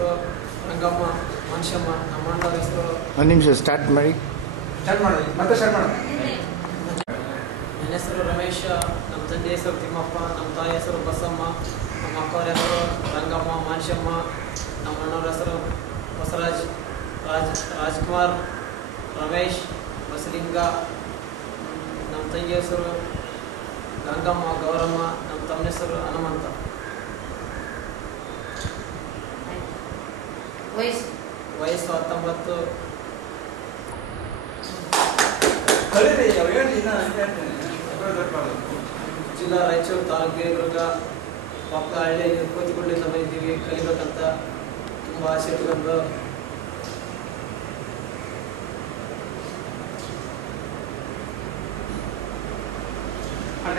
ಹೆಸರು ರಂಗಮ್ಮ ಮನುಷ್ಯಮ್ಮ. ನಮ್ಮ ಅಣ್ಣವ್ರ ಹೆಸರು ಒಂದು ನಿಮಿಷ ಸ್ಟಾರ್ಟ್ ಮಾಡಿ. ನನ್ನ ಹೆಸರು ರಮೇಶ್. ನಮ್ಮ ತಂದೆ ಹೆಸರು ತಿಮ್ಮಪ್ಪ. ನಮ್ಮ ತಾಯಿ ಹೆಸರು ಬಸಮ್ಮ. ನಮ್ಮ ಅಕ್ಕವ್ರ ಹೆಸರು ರಂಗಮ್ಮ ಮನುಷ್ಯಮ್ಮ. ನಮ್ಮ ಅಣ್ಣವ್ರ ಹೆಸರು ಬಸವರಾಜ್, ರಾಜ್ಕುಮಾರ್, ರಮೇಶ್, ಬಸಲಿಂಗ. ನಮ್ಮ ತಂಗಿ ಹೆಸರು ಗಂಗಮ್ಮ ಗೌರಮ್ಮ. ನಮ್ಮ ತಮ್ಮನ ಹೆಸರು ಹನುಮಂತ. ವಯಸ್ಸು 19. ಜಿಲ್ಲಾ ರಾಯಚೂರು ತಾಲೂಕಿಗೆ ದುರ್ಗ ಪಕ್ಕ ಹಳ್ಳಿಯಲ್ಲಿ ಕೋತಿಕೊಂಡಿಂದ ಬಂದಿದ್ದೀವಿ. ಕಲಿಬೇಕಂತ ತುಂಬ ಆಸೆ ಇಟ್ಕೊಂಡು ಅಣ್ಣ